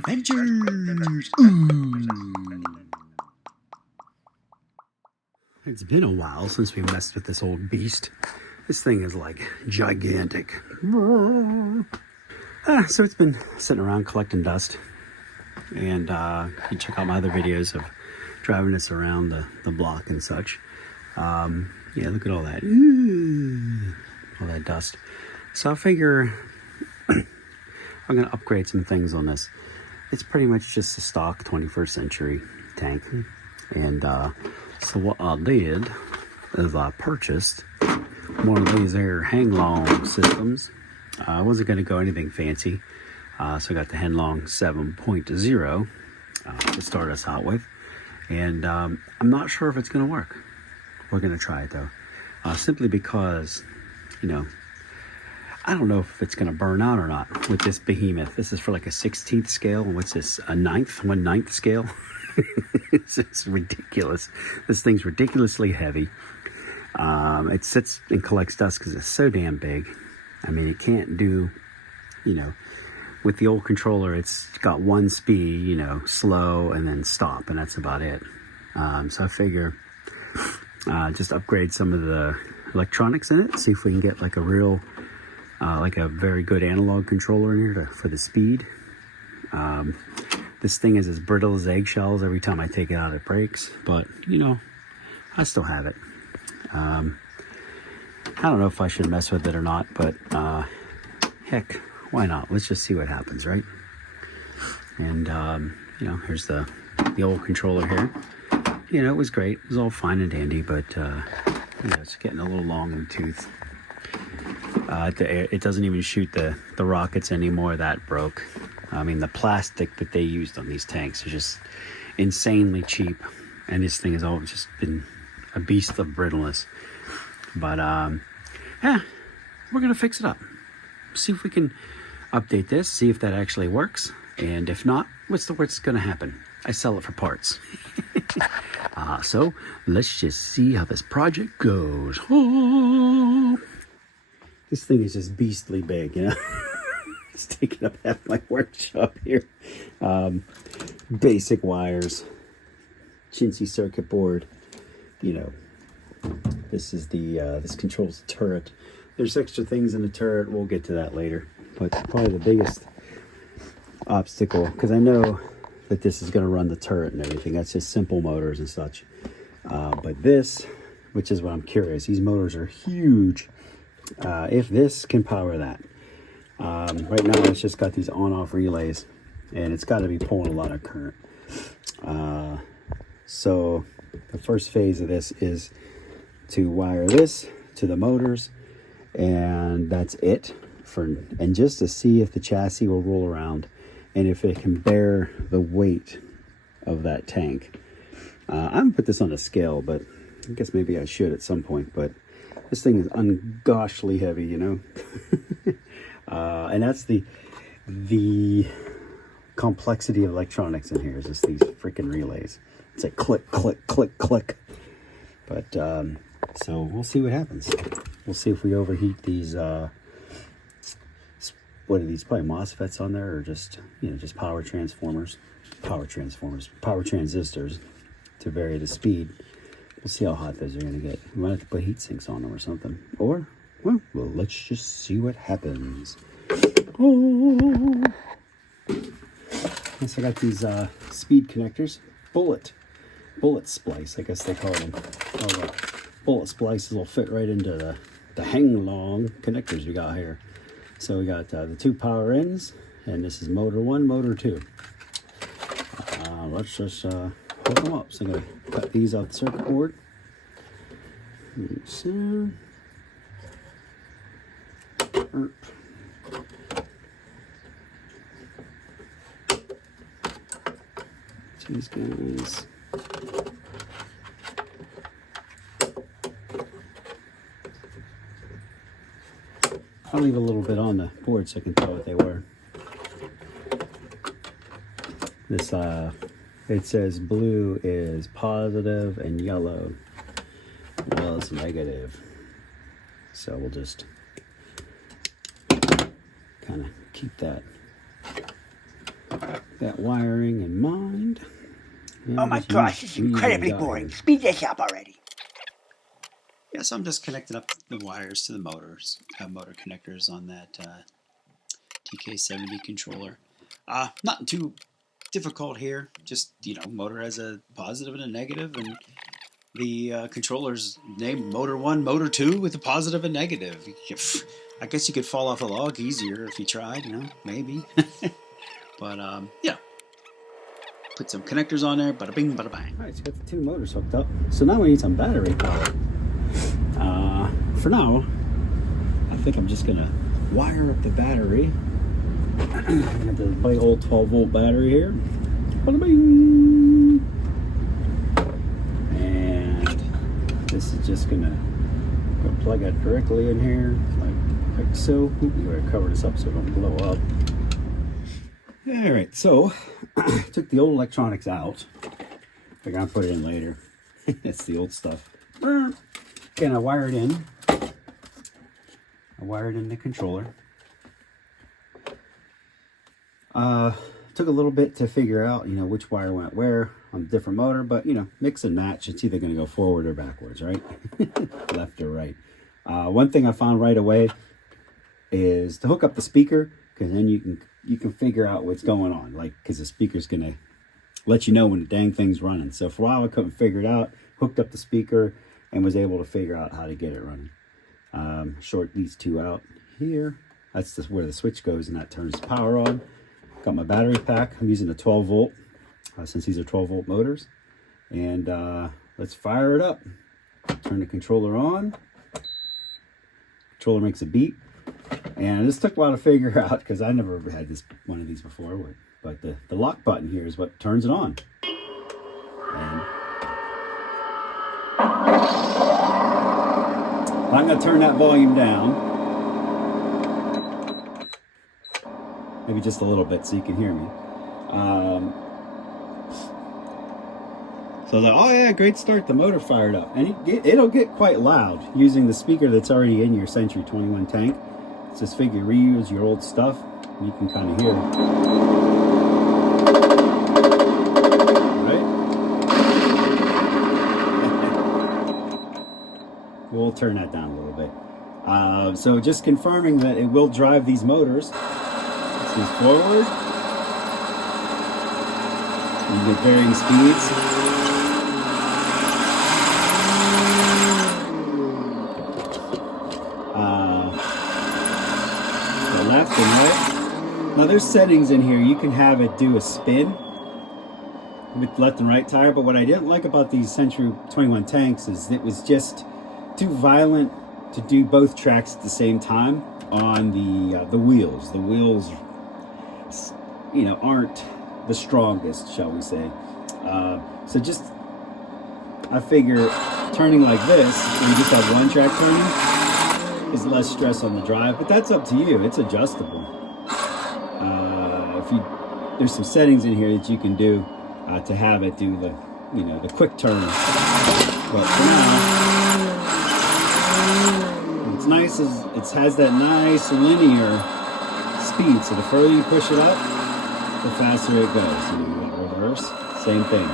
adventures. Ooh. It's been a while since we messed with this old beast. This thing is like gigantic. So it's been sitting around collecting dust. And you check out my other videos of driving this around the block and such. Yeah, look at all that. Ooh, all that dust. So I figure I'm going to upgrade some things on this. It's pretty much just a stock 21st century tank. And so what I did is I purchased one of these here Heng systems. I wasn't going to go anything fancy. So I got the Heng 7.0 to start us out with. And I'm not sure if it's going to work. We're going to try it though. Simply because, you know, I don't know if it's going to burn out or not with this behemoth. This is for like a 16th scale. What's this? A 1/9 scale? It's ridiculous. This thing's ridiculously heavy. It sits and collects dust because it's so damn big. I mean, it can't do, you know, with the old controller, it's got one speed, you know, slow and then stop, and that's about it. So I figure just upgrade some of the electronics in it, see if we can get like a real, like a very good analog controller in here for the speed. This thing is as brittle as eggshells. Every time I take it out, it breaks. But, you know, I still have it. I don't know if I should mess with it or not, but heck, why not? Let's just see what happens, right? And, you know, here's the old controller here. You know, it was great. It was all fine and dandy, but, you know, it's getting a little long in the tooth. It doesn't even shoot the rockets anymore. That broke. I mean, the plastic that they used on these tanks is just insanely cheap. And this thing has always just been a beast of brittleness. But, yeah, we're going to fix it up. See if we can update this, see if that actually works. And if not, what's the worst going to happen? I sell it for parts. So let's just see how this project goes. Oh. This thing is just beastly big, you know. It's taking up half my workshop here. Basic wires, chintzy circuit board. You know, this is this controls the turret. There's extra things in the turret. We'll get to that later. But probably the biggest obstacle, because I know that this is going to run the turret and everything. That's just simple motors and such. But this, which is what I'm curious, these motors are huge. If this can power that. Right now it's just got these on-off relays, and it's got to be pulling a lot of current. So the first phase of this is to wire this to the motors, and that's it. And just to see if the chassis will roll around and if it can bear the weight of that tank. I'm gonna put this on a scale, but I guess maybe I should at some point. But this thing is ungoshly heavy, you know. And that's the complexity of electronics in here, is just these freaking relays. It's like click, click, click, click. But so we'll see what happens. We'll see if we overheat these. What are these? Probably MOSFETs on there, or just, you know, just power transistors to vary the speed. We'll see how hot those are going to get. We might have to put heat sinks on them or something. Or, well, let's just see what happens. Oh. So I got these speed connectors. Bullet splice, I guess they call them. All the bullet splices will fit right into the Heng connectors we got here. So we got the two power ends, and this is motor 1, motor 2. Let's just hook them up. So I'm going to cut these off the circuit board. So, these guys. I'll leave a little bit on the board so I can tell what they were. This, it says blue is positive and yellow is negative. So we'll just kind of keep that that wiring in mind. Oh my gosh, this is incredibly boring. Speed this up already. Yeah, so I'm just connecting up the wires to the motors, motor connectors on that TK-7.0 controller. Not too difficult here. Just, motor has a positive and a negative, and the controller's named Motor 1, Motor 2 with a positive and negative. I guess you could fall off a log easier if you tried, maybe. But, yeah. Put some connectors on there, bada bing, bada bang. Alright, so got the two motors hooked up. So now we need some battery power. For now, I think I'm just gonna wire up the battery. I have the big old 12-volt battery here. Bada bing! And this is just gonna go plug it directly in here, like so. Ooh, we gotta cover this up so it don't blow up. Alright, so took the old electronics out. I'm gonna put it in later. That's the old stuff. Okay, and I wired in. I wired in the controller. Took a little bit to figure out, which wire went where on the different motor, but mix and match. It's either going to go forward or backwards, right? Left or right. One thing I found right away is to hook up the speaker, because then you can figure out what's going on, because the speaker's going to let you know when the dang thing's running. So for a while I couldn't figure it out. Hooked up the speaker and was able to figure out how to get it running. Short these two out here. That's just where the switch goes, and that turns the power on. Got my battery pack. I'm using a 12 volt since these are 12 volt motors. And let's fire it up. Turn the controller on. Controller makes a beep. And this took a while to figure out because I never had one of these before. But the lock button here is what turns it on. And I'm going to turn that volume down. Maybe just a little bit so you can hear me. So I was like, oh yeah, great start. The motor fired up. And it'll get quite loud using the speaker that's already in your Century 21 tank. Just figure reuse your old stuff. You can kind of hear it. Right? We'll turn that down a little bit. So just confirming that it will drive these motors. This is forward. You get varying speeds. The left and right. Now there's settings in here. You can have it do a spin with left and right tire. But what I didn't like about these Century 21 tanks is it was just too violent to do both tracks at the same time on the wheels. The wheels, aren't the strongest, shall we say. So just, I figure turning like this, when you just have one track turning, is less stress on the drive, but that's up to you. It's adjustable. There's some settings in here that you can do to have it do the, the quick turn. But for now, what's nice is it has that nice linear speed. So the further you push it up, the faster it goes. So you got reverse, same thing.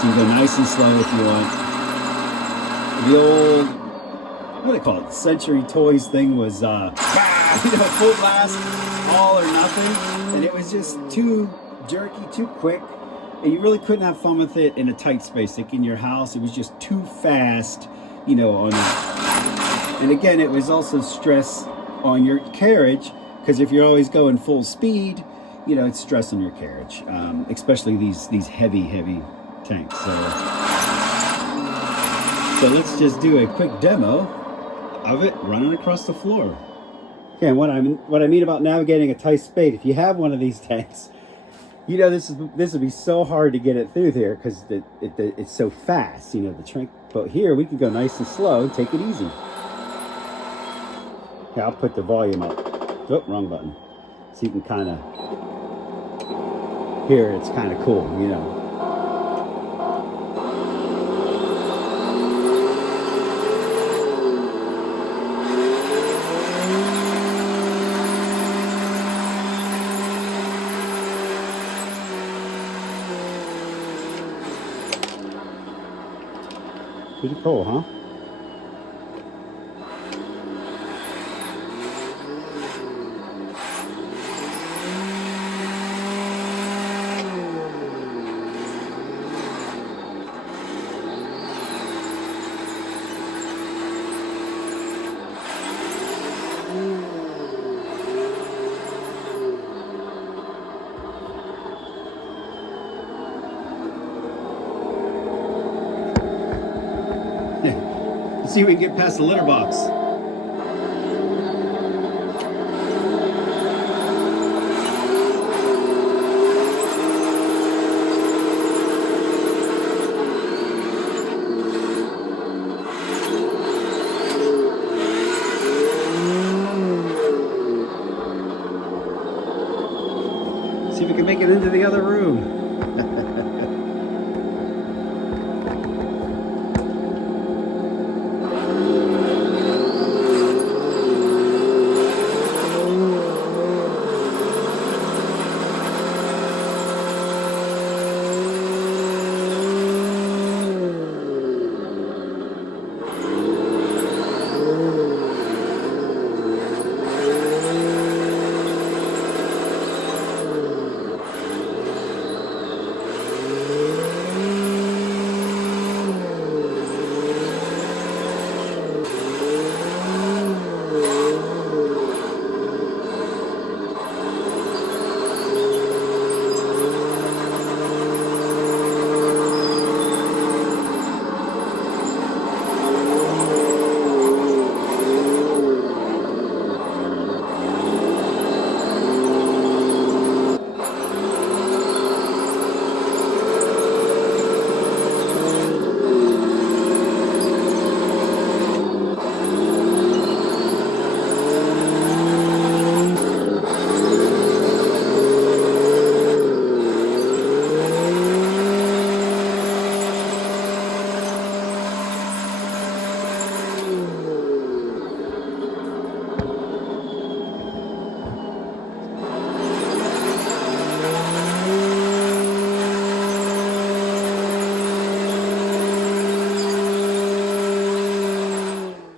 So you can go nice and slow if you want. The old, what do they call it? Century Toys thing was, full blast, all or nothing. And it was just too jerky, too quick. And you really couldn't have fun with it in a tight space, like in your house. It was just too fast, on that. And again, it was also stress on your carriage, because if you're always going full speed, it's stress on your carriage, especially these heavy tanks. So let's just do a quick demo of it running across the floor. Okay, and what I mean about navigating a tight space, if you have one of these tanks, this would be so hard to get it through there because it's so fast, the tank. But here we can go nice and slow and take it easy. Okay, I'll put the volume up. Oh, wrong button. So you can kind of hear it's kind of cool, Pretty cool, huh? Let's see if we can get past the litter box. See if we can make it into the other room.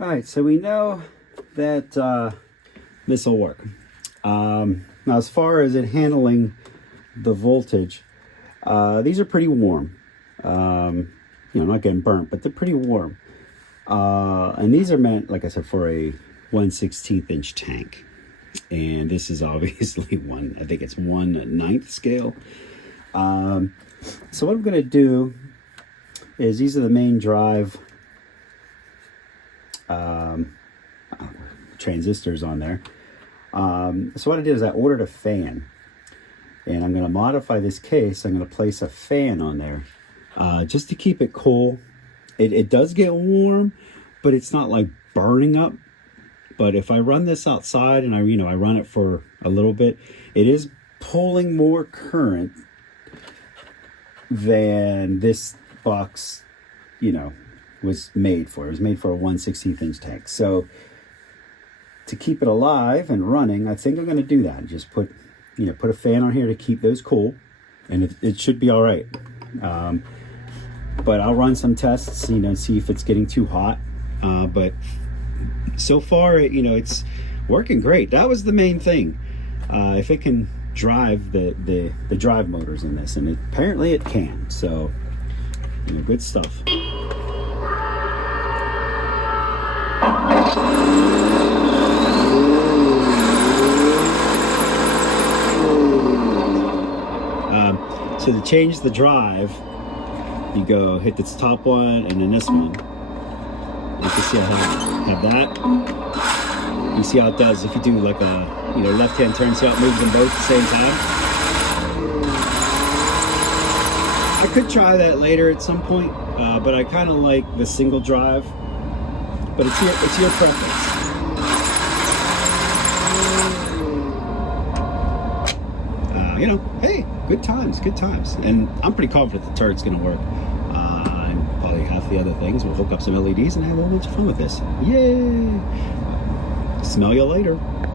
Alright, so we know that this will work. Now as far as it handling the voltage, these are pretty warm. Not getting burnt, but they're pretty warm. And these are meant, like I said, for a 1/16 inch tank. And this is obviously I think it's 1/9 scale. So what I'm going to do is these are the main drive transistors on there. So what I did is I ordered a fan, and I'm going to modify this case. I'm going to place a fan on there just to keep it cool. It does get warm, but it's not like burning up. But if I run this outside and I run it for a little bit, it is pulling more current than this box, was made for. It was made for a 1/16 inch tank. So to keep it alive and running, I think I'm going to do that. Just put a fan on here to keep those cool, and it should be all right. But I'll run some tests, see if it's getting too hot. But so far, it's working great. That was the main thing. If it can drive the drive motors in this, and apparently it can. So, good stuff. So to change the drive, you go hit this top one and then this one. You can see I have that. You see how it does if you do like a left-hand turn. See how it moves them both at the same time. I could try that later at some point, but I kind of like the single drive. But it's your preference. Hey, good times. And I'm pretty confident the turret's going to work. And probably half the other things. We'll hook up some LEDs and have a whole bunch of fun with this. Yay! Smell you later.